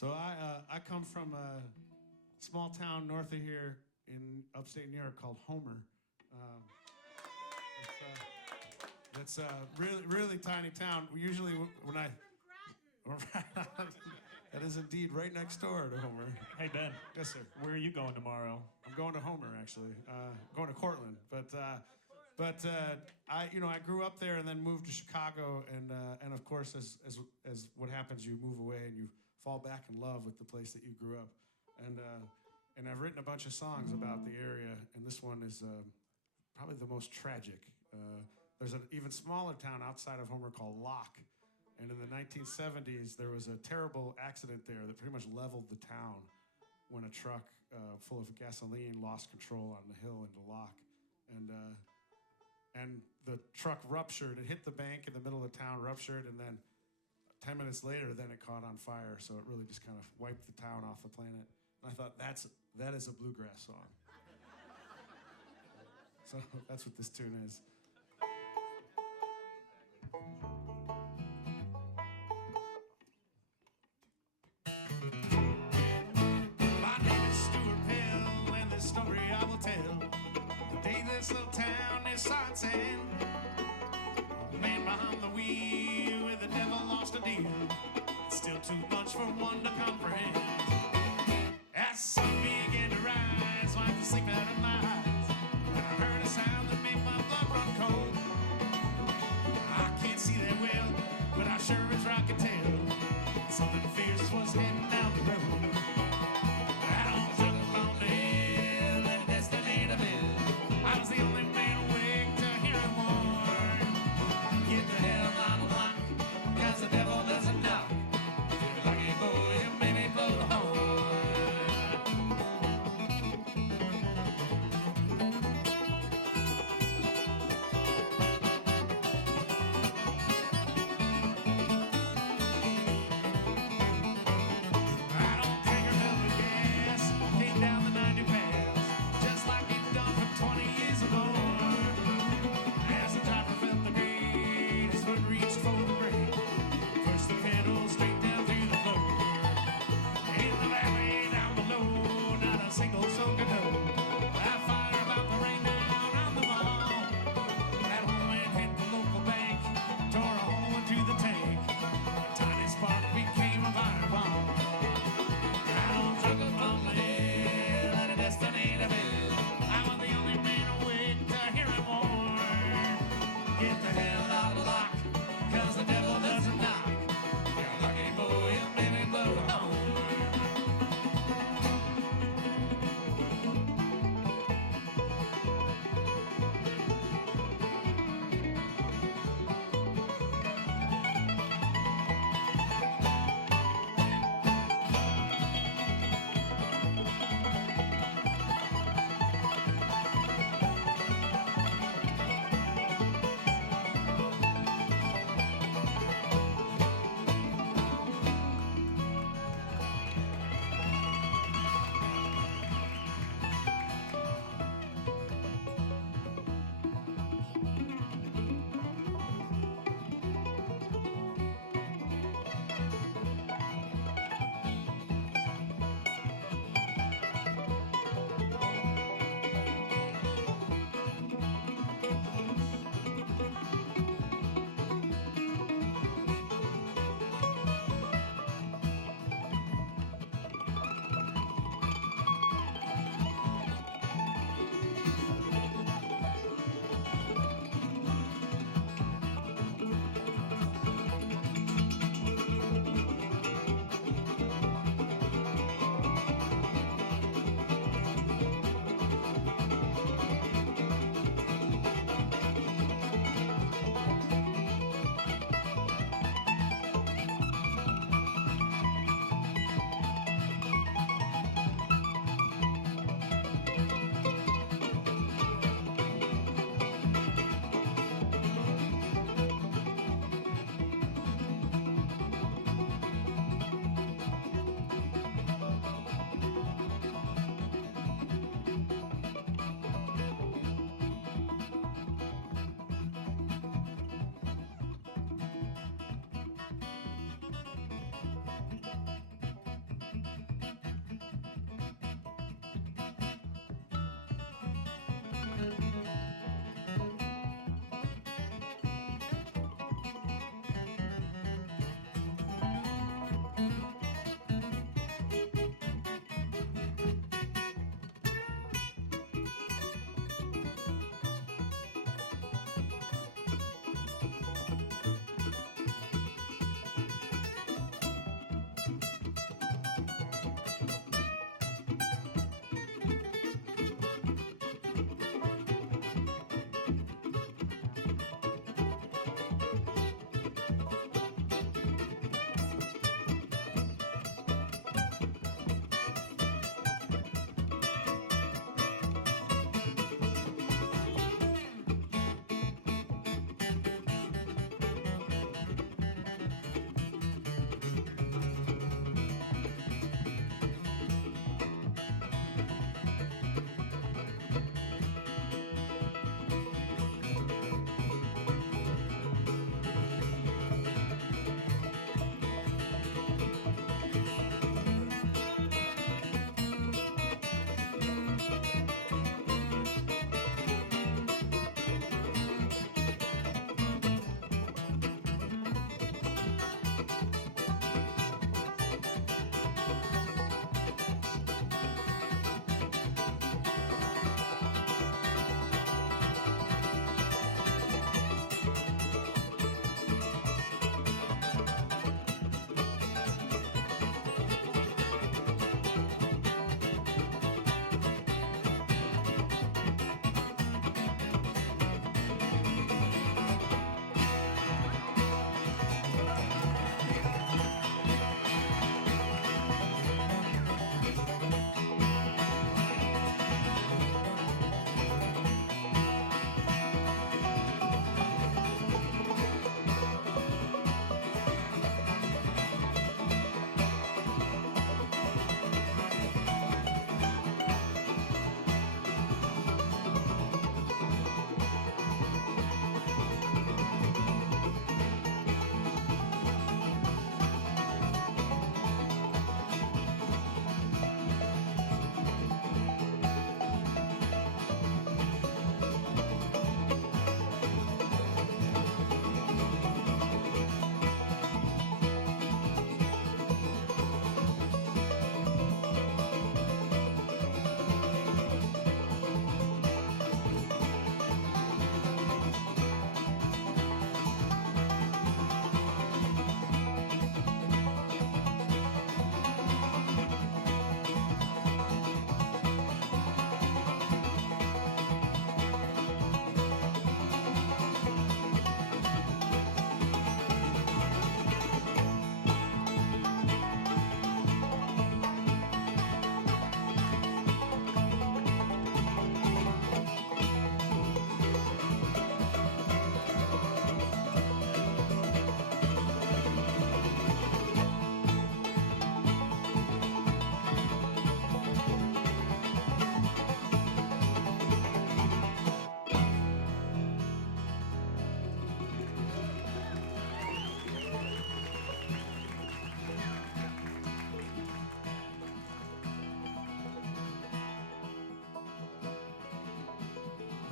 So I come from a small town north of here in upstate New York called Homer. It's a really tiny town. Usually when I... That is indeed right next door to Homer. Hey, Ben. Yes, sir. Where are you going tomorrow? I'm going to Homer, actually. Going to Cortland. But I grew up there and then moved to Chicago, and of course, as what happens, you move away and you fall back in love with the place that you grew up. And I've written a bunch of songs about the area, and this one is probably the most tragic. There's an even smaller town outside of Homer called Locke, and in the 1970s, there was a terrible accident there that pretty much leveled the town when a truck full of gasoline lost control on the hill into Locke. And the truck ruptured. It hit the bank in the middle of the town, ruptured, and then 10 minutes later, then it caught on fire, so it really just kind of wiped the town off the planet. And I thought, that is a bluegrass song. So that's what this tune is. My name is Stuart Pill, and this story I will tell. The day this little town is starts in. The man behind the wheel with the devil lost a deal. It's still too much for one to comprehend. As the sun began to rise, wiped the sleep out of my eyes, and I heard a sound that made my blood run cold. I can't see that well, but I sure as I could tell something fierce was heading down the road. That old drunk on the hill and destiny to live. I was the only man awake to hear him warn. Get the hell out of luck, 'cause the devil doesn't knock. If you're lucky boy, you maybe blow the horn.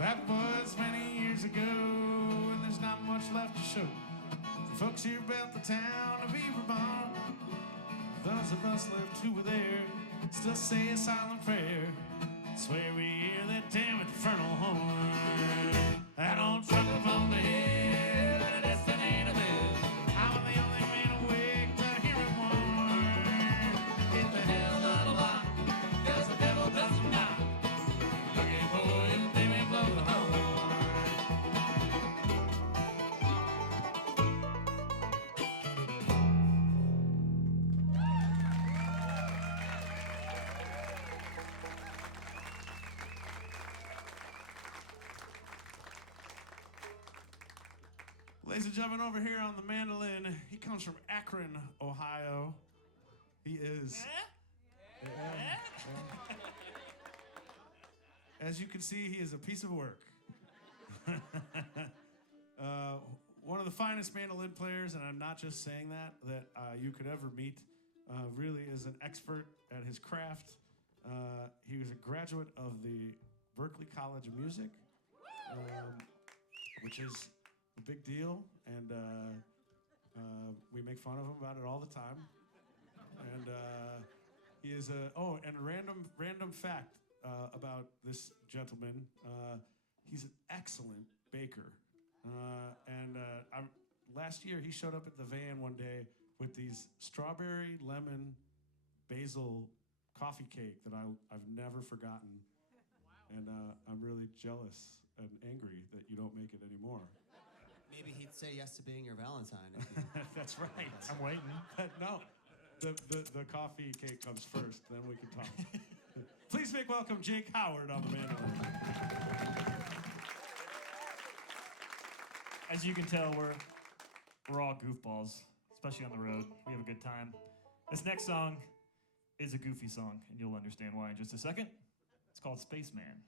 That was many years ago, and there's not much left to show. The folks here built the town of Beaverbond. Those of us left who were there still say a silent prayer. Swear we hear that damn infernal horn. I don't truck upon the hill, and a destiny to live. I'm the only man awake to hear it warn. Get the hell out of luck, 'cause the devil doesn't knock. Looking for him, they may blow the horn. Ladies and gentlemen, over here on the mandolin, he comes from Akron, Ohio. He is... As you can see, he is a piece of work. One of the finest mandolin players, and I'm not just saying that you could ever meet. Really is an expert at his craft. He was a graduate of the Berklee College of Music, which is a big deal, and we make fun of him about it all the time. And he is and a random fact about this gentleman: he's an excellent baker. Last year he showed up at the van one day with these strawberry, lemon, basil coffee cake that I've never forgotten. Wow. And I'm really jealous and angry that you don't make it anymore. Maybe he'd say yes to being your Valentine. That's right. I'm waiting. No, the coffee cake comes first, then we can talk. Please make welcome Jake Howard on the mandolin. As you can tell, we're all goofballs, especially on the road. We have a good time. This next song is a goofy song, and you'll understand why in just a second. It's called Spaceman.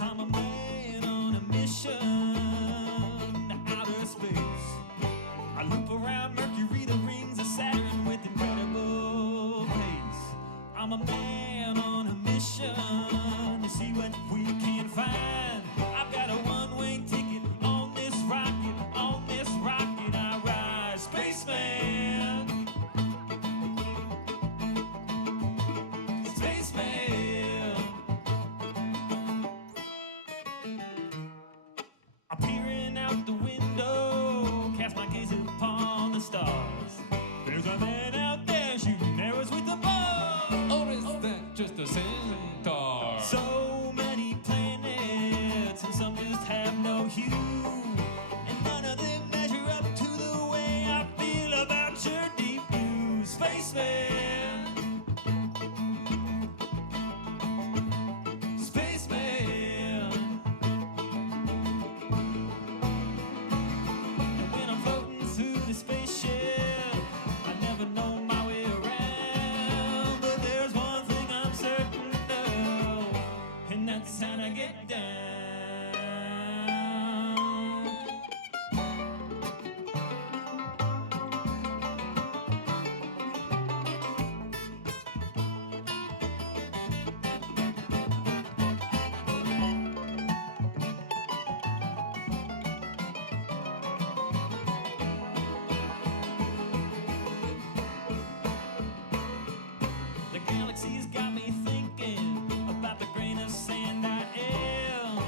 I'm a man on a mission to outer space. I loop around Mercury, the rings of Saturn with incredible pace. I'm a man on a mission to see what we can find. I've got a one-way ticket on this rocket, I ride. Spaceman, spaceman. I'm peering out the window, cast my gaze upon the stars. There's a man out there shooting arrows with a bow. Or is that just a centaur? So many planets, and some just have no hue. And none of them measure up to the way I feel about your deep blue. Spaceman, spaceman. And when I'm floating through the spaceship, I never know my way around. But there's one thing I'm certain of, and that's how to get down. The galaxy's got me thinking about the grain of sand I am.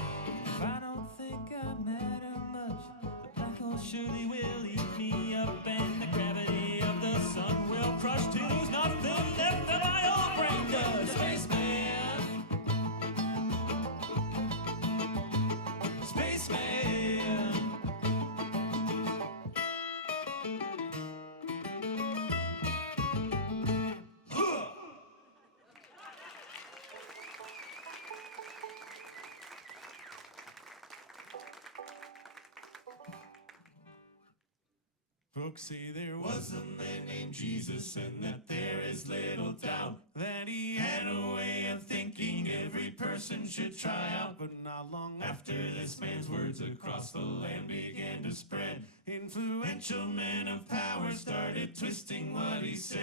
Books say there was a man named Jesus, and that there is little doubt that he had a way of thinking every person should try out. But not long after this man's words across the land began to spread, influential men of power started twisting what he said.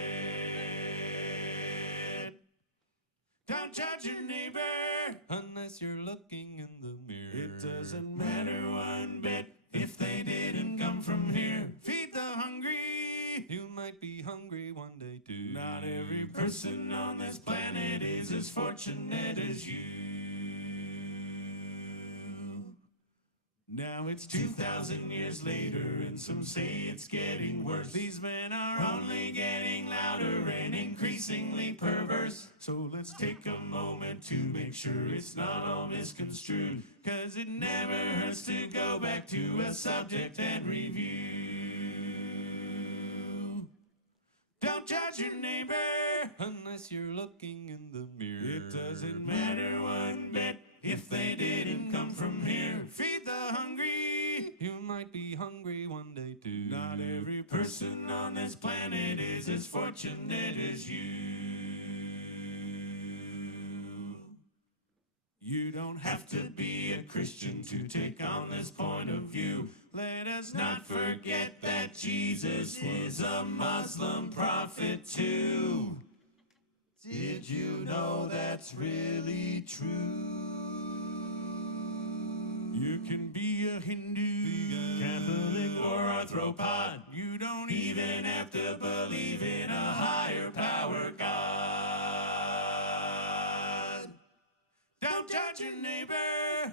Don't judge your neighbor Unless you're looking in the mirror. It doesn't matter one bit if they didn't come from here. Feed the hungry. You might be hungry one day too. Not every person on this planet is as fortunate as you. Now it's 2,000 years later, and some say it's getting worse. These men are only getting louder and increasingly perverse. So let's take a moment to make sure it's not all misconstrued, 'cause it never hurts to go back to a subject and review. Don't judge your neighbor Unless you're looking in the mirror. It doesn't matter one bit if they didn't come from here. Feed the hungry. You might be hungry one day too. Not every person on this planet is as fortunate as you. You don't have to be a Christian to take on this point of view. Let us not forget that Jesus is a Muslim prophet too. Did you know that's really true? You can be a Hindu, Catholic, or arthropod. You don't even have to believe in a higher power God. Don't judge your neighbor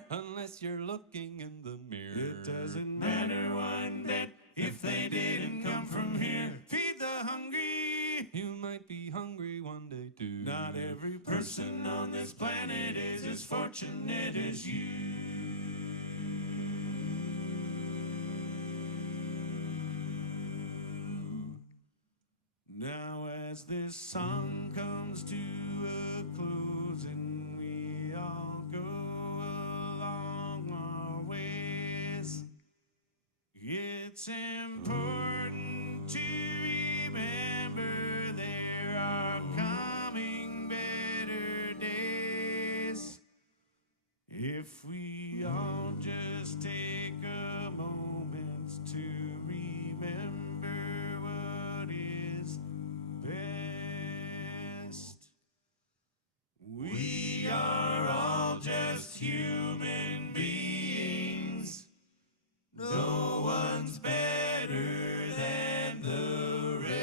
Unless you're looking in the mirror. It doesn't matter one bit if they didn't come from here. Feed the hungry. You might be hungry one day too. Not every person on this planet is as fortunate as you. Now as this song comes to a close and we all go along our ways, it's important to remember there are coming better days. If we all just take a moment to remember what is best. We are all just human beings. No one's better than the rest.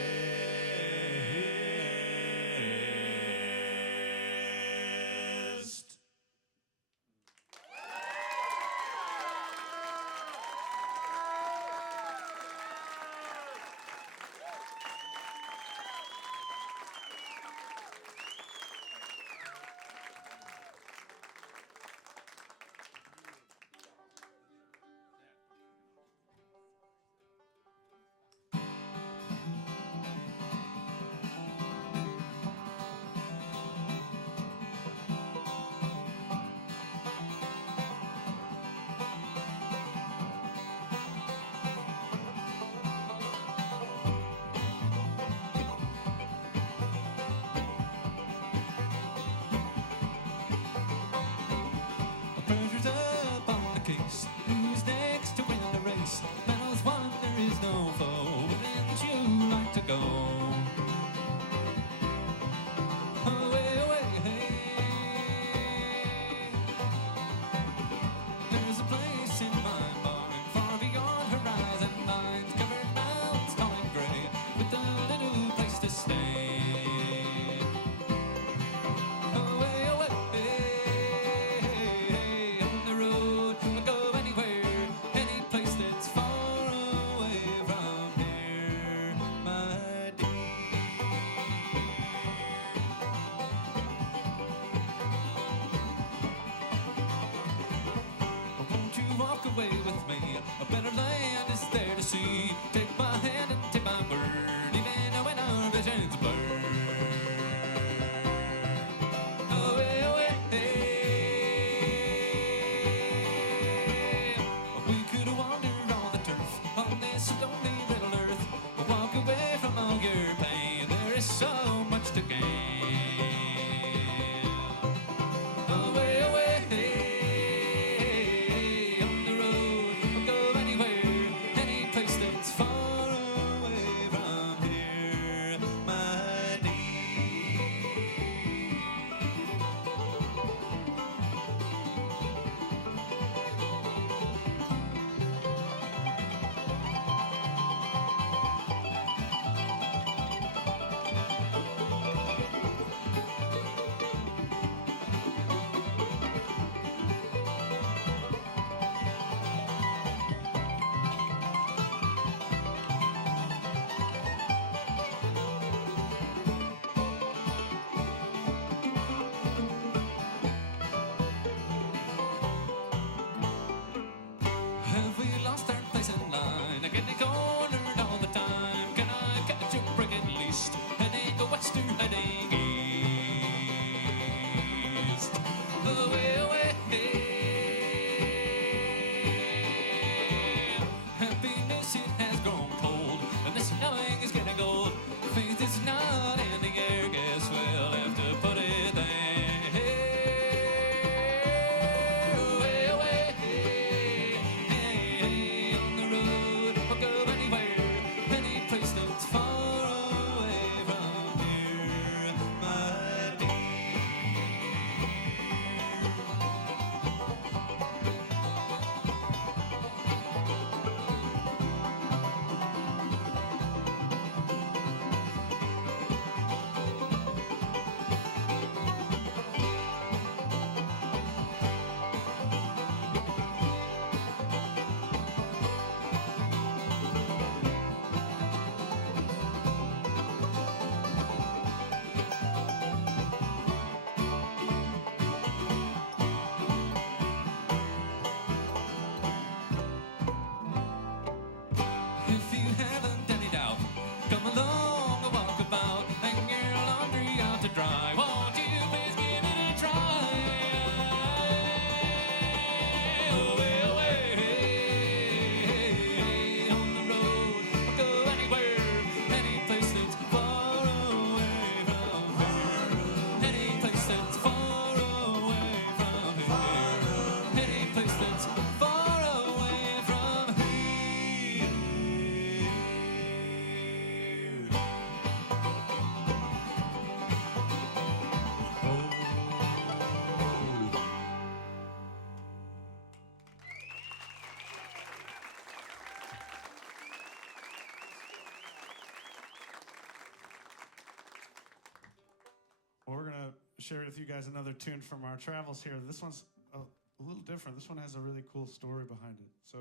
share with you guys another tune from our travels here. This one's a little different. This one has a really cool story behind it. So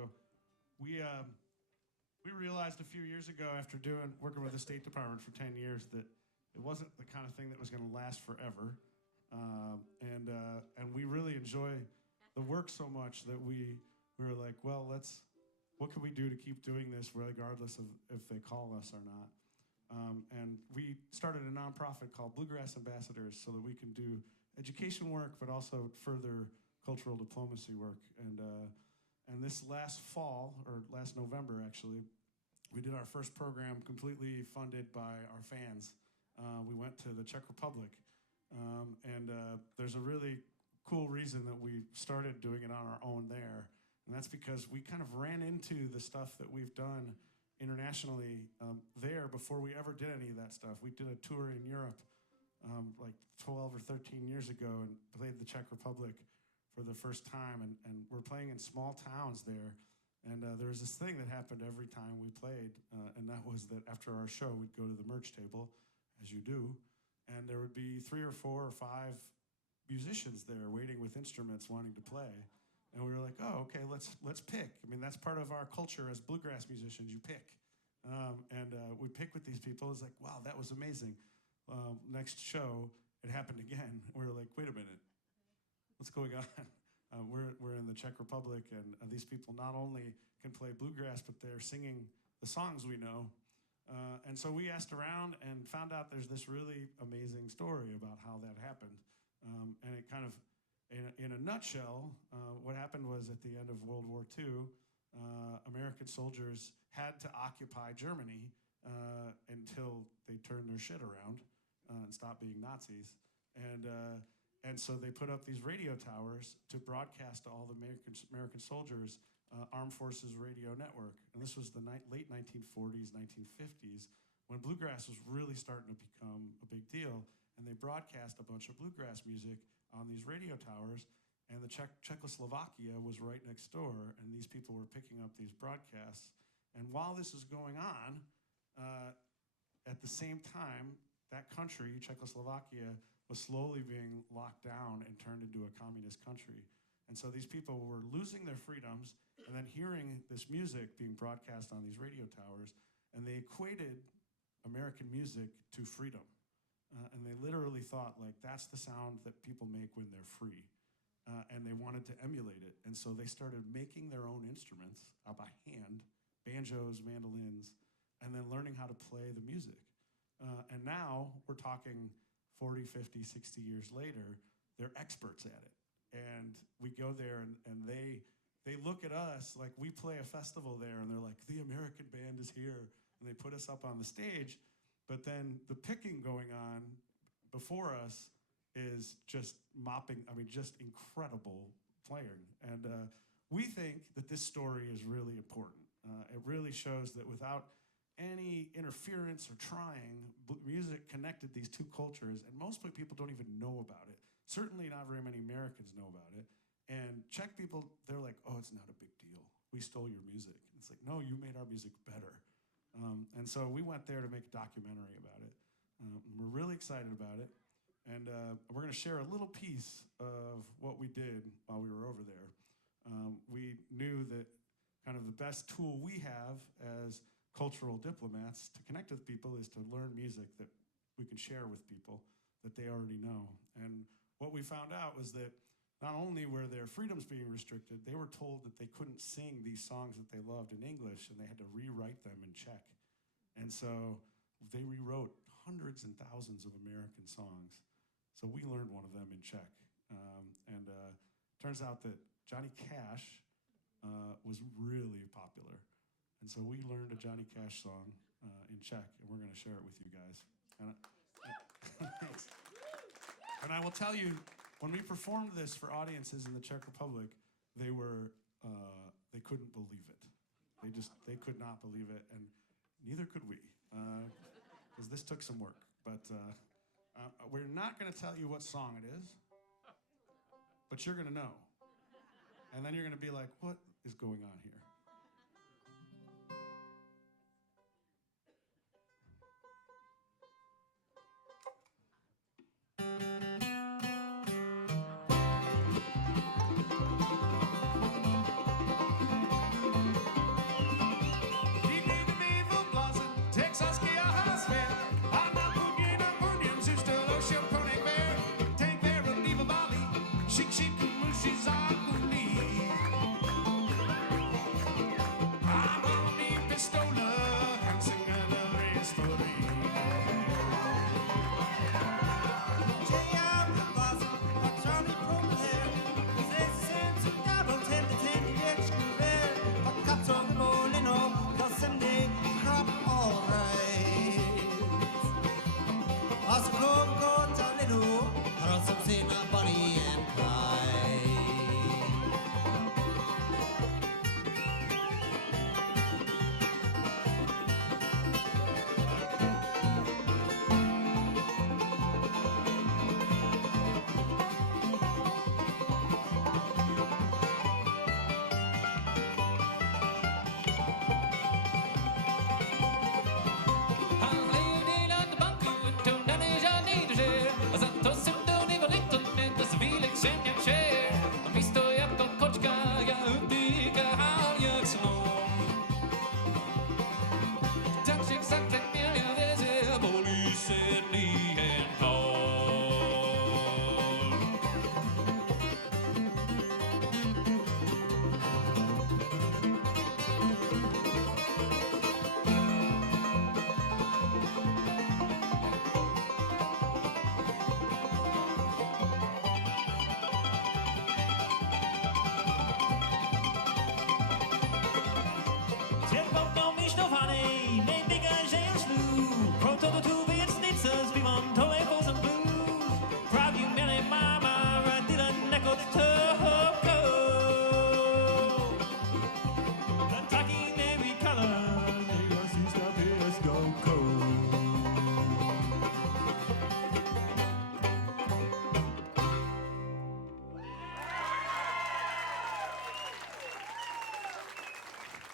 we realized a few years ago after working with the State Department for 10 years that it wasn't the kind of thing that was going to last forever. And we really enjoy the work so much that we were like, well, what can we do to keep doing this regardless of if they call us or not? And we started a nonprofit called Bluegrass Ambassadors so that we can do education work, but also further cultural diplomacy work. And this last fall, or last November actually, we did our first program completely funded by our fans. We went to the Czech Republic, and there's a really cool reason that we started doing it on our own there, and that's because we kind of ran into the stuff that we've done internationally there before we ever did any of that stuff. We did a tour in Europe like 12 or 13 years ago and played the Czech Republic for the first time, and we're playing in small towns there. And there was this thing that happened every time we played, and that was that after our show, we'd go to the merch table, as you do, and there would be 3 or 4 or 5 musicians there waiting with instruments wanting to play. And we were like, oh, okay, let's pick. I mean, that's part of our culture as bluegrass musicians, you pick. We pick with these people. It's like, wow, that was amazing. Next show, it happened again. We were like, wait a minute, what's going on? We're in the Czech Republic, and these people not only can play bluegrass, but they're singing the songs we know. And so we asked around and found out there's this really amazing story about how that happened. And it kind of, in a nutshell, what happened was at the end of World War II, American soldiers had to occupy Germany until they turned their shit around and stopped being Nazis. And so they put up these radio towers to broadcast to all the American soldiers Armed Forces Radio Network. And this was the late 1940s, 1950s, when bluegrass was really starting to become a big deal. And they broadcast a bunch of bluegrass music on these radio towers. And the Czechoslovakia was right next door, and these people were picking up these broadcasts. And while this is going on, at the same time, that country, Czechoslovakia, was slowly being locked down and turned into a communist country. And so these people were losing their freedoms and then hearing this music being broadcast on these radio towers, and they equated American music to freedom. And they literally thought, like, that's the sound that people make when they're free. And they wanted to emulate it. And so they started making their own instruments by hand, banjos, mandolins, and then learning how to play the music. And now we're talking 40, 50, 60 years later, they're experts at it. And we go there and they look at us like we play a festival there, and they're like, the American band is here. And they put us up on the stage. But then the picking going on before us is just just incredible playing. And we think that this story is really important. It really shows that without any interference or trying, music connected these two cultures, and most people don't even know about it. Certainly not very many Americans know about it. And Czech people, they're like, oh, it's not a big deal. We stole your music. And it's like, no, you made our music better. And so we went there to make a documentary about it. We're really excited about it. And we're going to share a little piece of what we did while we were over there. We knew that kind of the best tool we have as cultural diplomats to connect with people is to learn music that we can share with people that they already know. And what we found out was that not only were their freedoms being restricted, they were told that they couldn't sing these songs that they loved in English, and they had to rewrite them in Czech. And so they rewrote hundreds and thousands of American songs. So we learned one of them in Czech. And turns out that Johnny Cash was really popular. And so we learned a Johnny Cash song in Czech, and we're going to share it with you guys. Thanks. And I will tell you, when we performed this for audiences in the Czech Republic, they couldn't believe it. They could not believe it, and neither could we, because this took some work. But we're not going to tell you what song it is, but you're going to know. And then you're going to be like, what is going on here?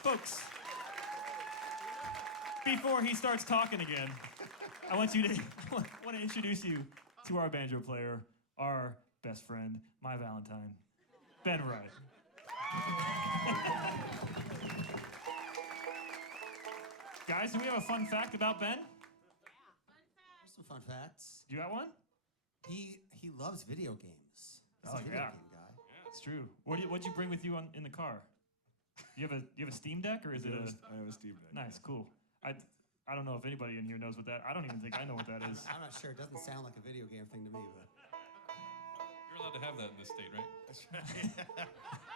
Folks, before he starts talking again, I want to introduce you to our banjo player, our best friend, my Valentine, Ben Wright. Guys, do we have a fun fact about Ben? Here's some fun facts. You got one? He loves video games. He's Oh, a video yeah. game guy. It's true. What'd you bring with you in the car? You have a Steam Deck, or is it a? I have a Steam Deck. Nice, cool. I don't know if anybody in here knows what that. I don't even think I know what that is. I'm not sure. It doesn't sound like a video game thing to me, but You're allowed to have that in this state, right?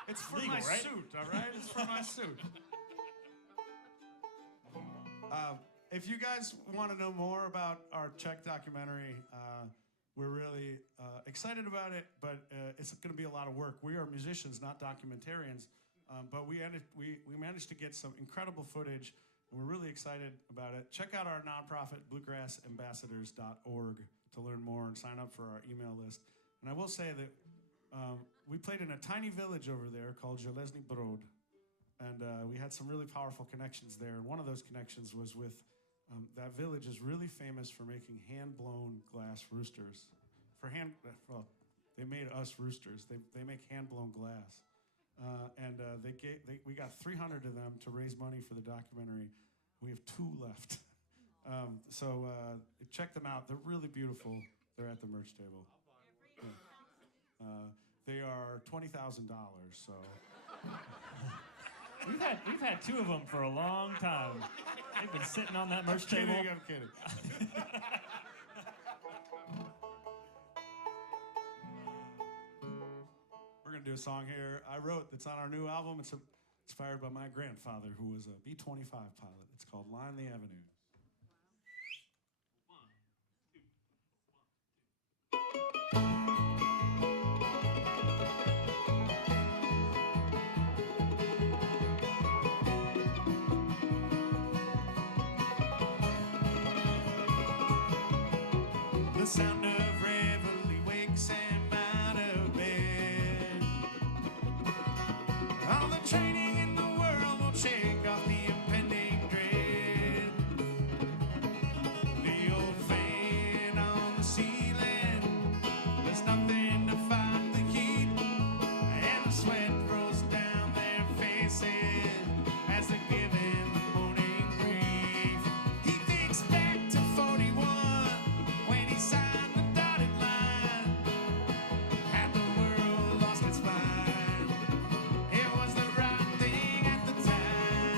It's for Legal, my right? suit, all right? It's for my suit. If you guys want to know more about our Czech documentary, we're really excited about it, but it's going to be a lot of work. We are musicians, not documentarians, but we managed to get some incredible footage, and we're really excited about it. Check out our nonprofit, bluegrassambassadors.org, to learn more and sign up for our email list. And I will say that we played in a tiny village over there called Železný Brod, and we had some really powerful connections there. And one of those connections was with that village is really famous for making hand-blown glass roosters. They made us roosters. They make hand-blown glass. We got 300 of them to raise money for the documentary. We have 2 left. So check them out. They're really beautiful. They're at the merch table. They are $20,000. So We've had 2 of them for a long time. They've been sitting on that merch table. I'm kidding. We're gonna do a song here I wrote that's on our new album. It's inspired by my grandfather, who was a B-25 pilot. It's called "Line the Avenue." The sound of reveille wakes him out of bed. All the training in the world will shake off the impending dread. The old fan on the ceiling, there's nothing to fight the heat, and the sweat rolls down their faces as they're given the morning brief. He thinks back to 41. When he signed the dotted line, had the world lost its mind? It was the right thing at the time.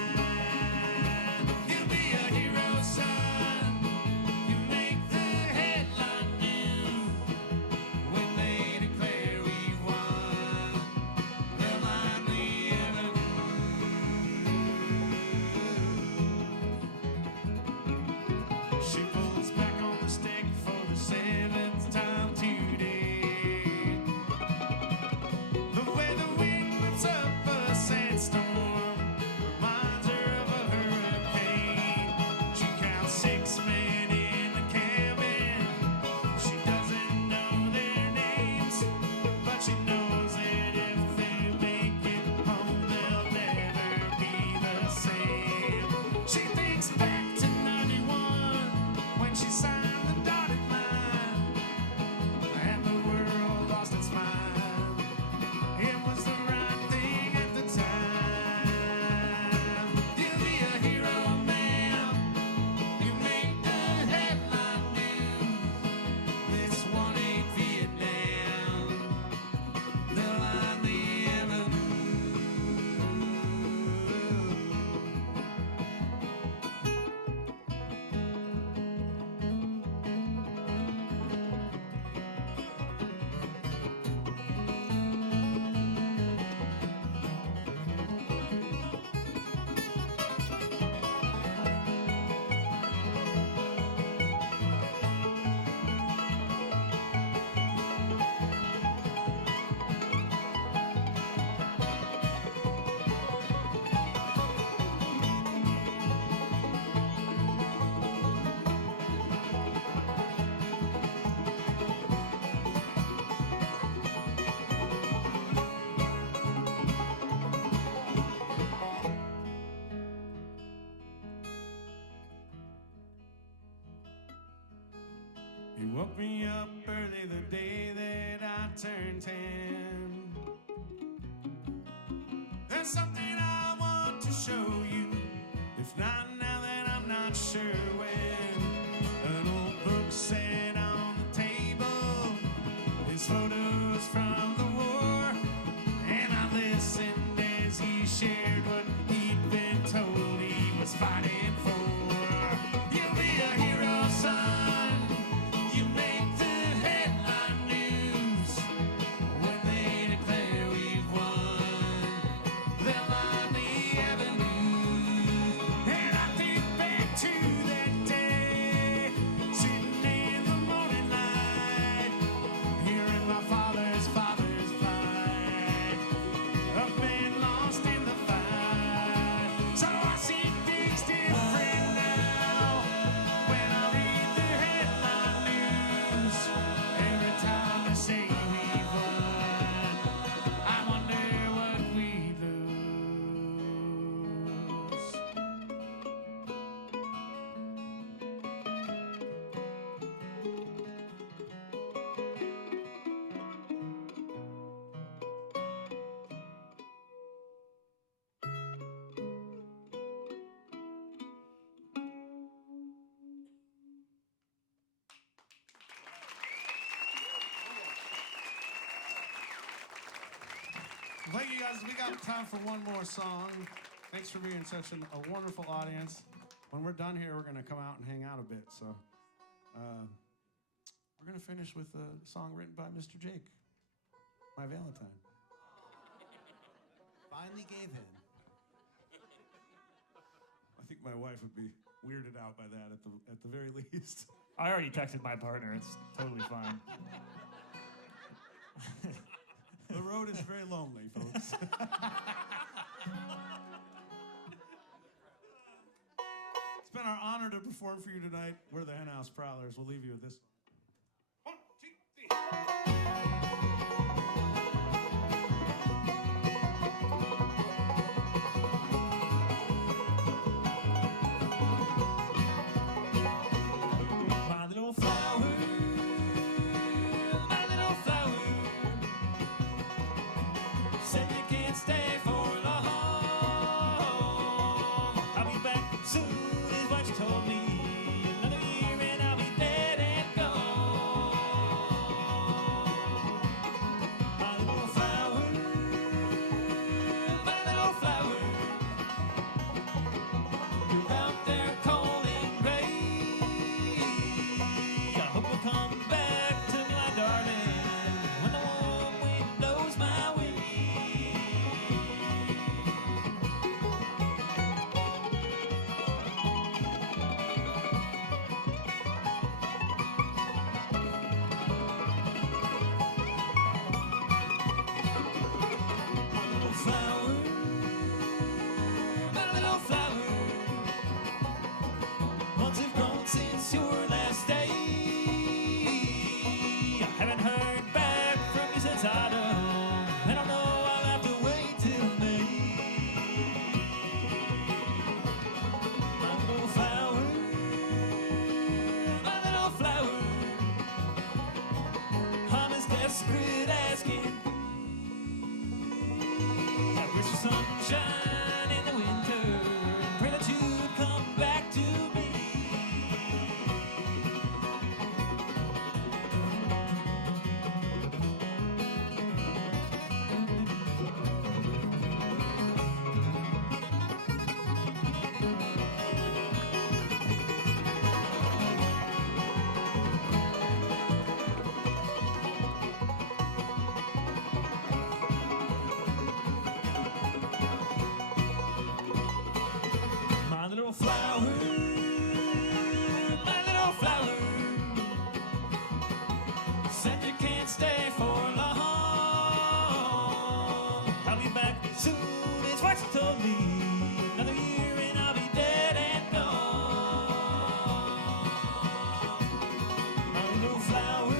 woke me up early the day that I turned 10. There's something I want to show you. If not now, then I'm not sure when. An old book set on the table, his photos from the war, and I listened as he shared what he'd been told he was fighting for. You'll be a hero, son. You make the headline news when they declare we've won. They'll line the avenue, and I think back to that day, sitting in the morning light, hearing my father's fight. I've been lost in the fight, so I see things different now when I read the headline news. Every time they say we won, I wonder what we lose. Thank you guys. We got time for one more song. Thanks for being such a wonderful audience. When we're done here, we're going to come out and hang out a bit. So we're going to finish with a song written by Mr. Jake, my Valentine. Finally gave in. I think my wife would be weirded out by that at the very least. I already texted my partner. It's totally fine. The road is very lonely, folks. It's been our honor to perform for you tonight. We're the Henhouse Prowlers. We'll leave you with this. 1, 2, 3. My little flower, my little flower, said you can't stay for long. I'll be back soon is what you told me. Another year and I'll be dead and gone. My little flower, you're out there cold and gray. I hope you'll come back to me, my darling, when the warm wind blows my way. My little flower, months have grown since your last day. I haven't heard back from you since autumn, and I know I'll have to wait till May. My little flower, I'm as desperate as can be. I wish the sunshine in the winter, and pray that you'd come back to me. My little flower, said you can't stay for long. I'll be back soon, is what you told me. Another year and I'll be dead and gone. My little flower,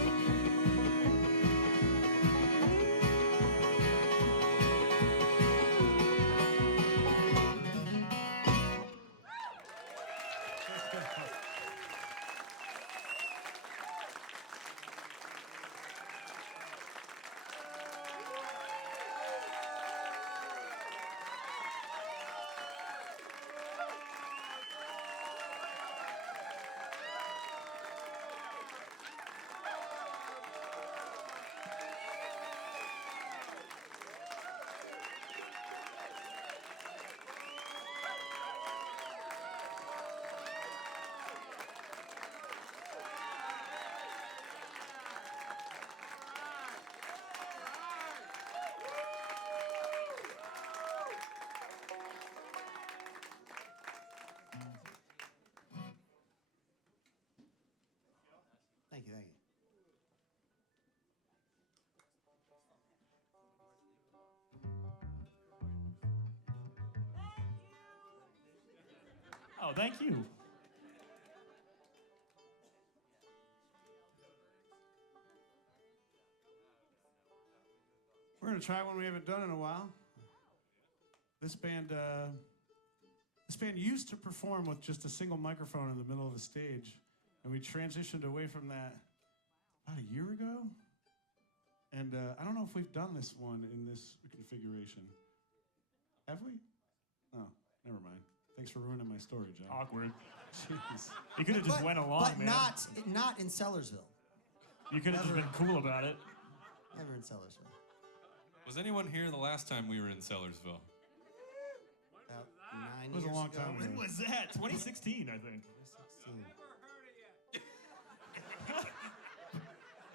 Oh, thank you. We're gonna try one we haven't done in a while. This band used to perform with just a single microphone in the middle of the stage, and we transitioned away from that about a year ago. And I don't know if we've done this one in this configuration. Have we? Oh, never mind. Thanks for ruining my story, John. Awkward. Jeez. You could have just went along, but man. not in Sellersville. You could have just been cool about it. Never in Sellersville. Was anyone here the last time we were in Sellersville? About 9 It was a years long ago. time ago. When was that? 2016, I think. 16. That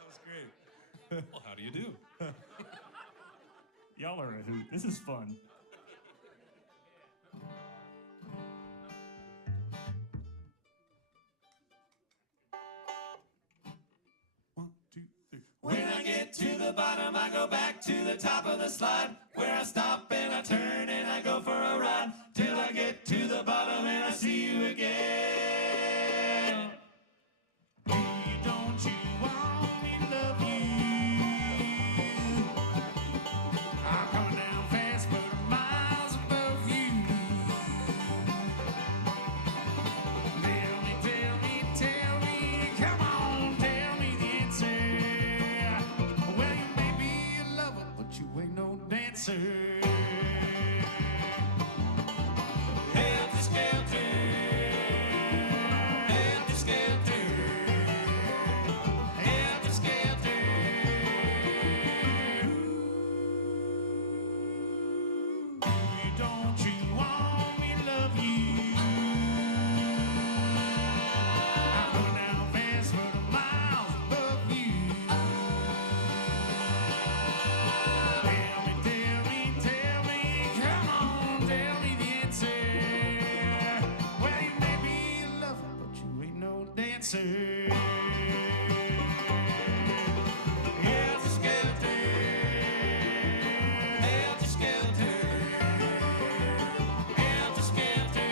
was great. Well, how do you do? Y'all are a hoot. This is fun. One, two, three. When I get to the bottom, I go back to the top of the slide, where I stop and I turn and I go for a ride, till I get to the bottom and I see you again. Don't you want me to love you? I'm coming down fast, but I'm miles above you. Tell me, come on, tell me the answer. Well, you may be a lover, but you ain't no dancer. Helter skelter, helter skelter, helter skelter. Don't you want me to love you? I'm going down fast, but I'm miles above you. Tell me, come on, tell me the answer. Well, you may be a lover, but you ain't no dancer. Helter skelter, helter skelter, helter skelter.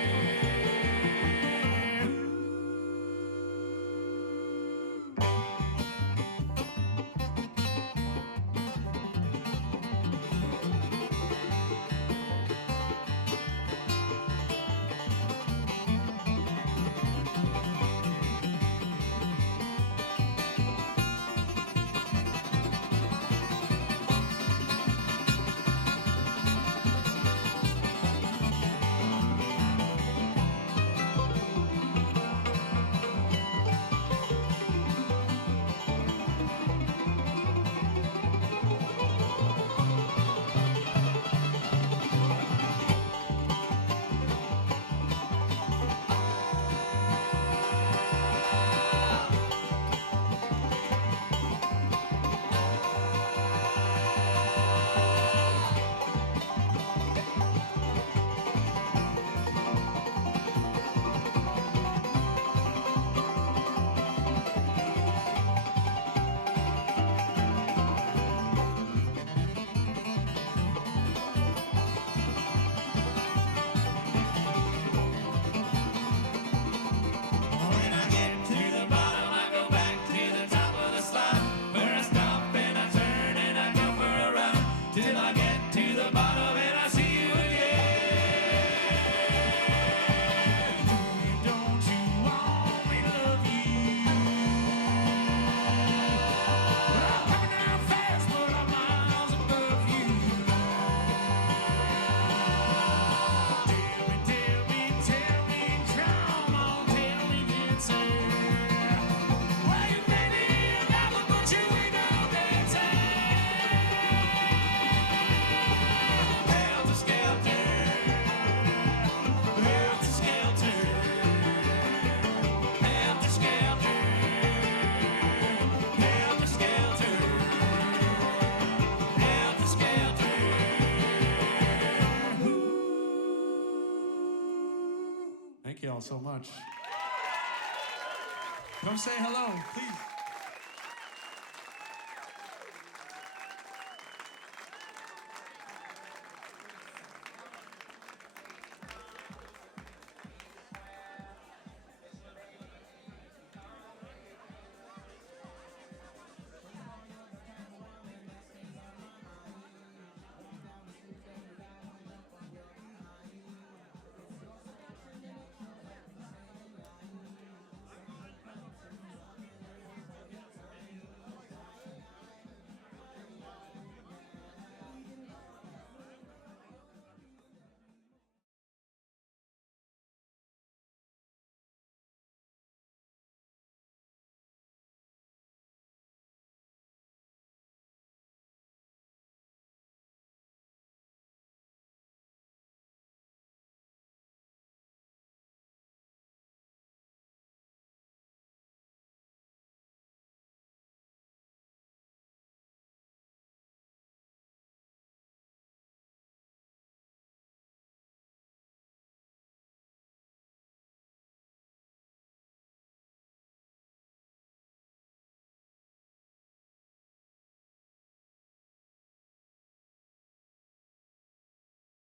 When I get to the bottom, I go back to the top of the slide, where I stop and I turn and I go for a ride, till I get to the bottom and I see you again. Don't you want me to love you? I'm coming down fast, but I'm miles above you. Tell me, come on, tell me the answer. Well, you may be a lover, but you ain't no dancer. Helter skelter, helter skelter, helter skelter, helter skelter, helter skelter. Thank you all so much. Come say hello, please.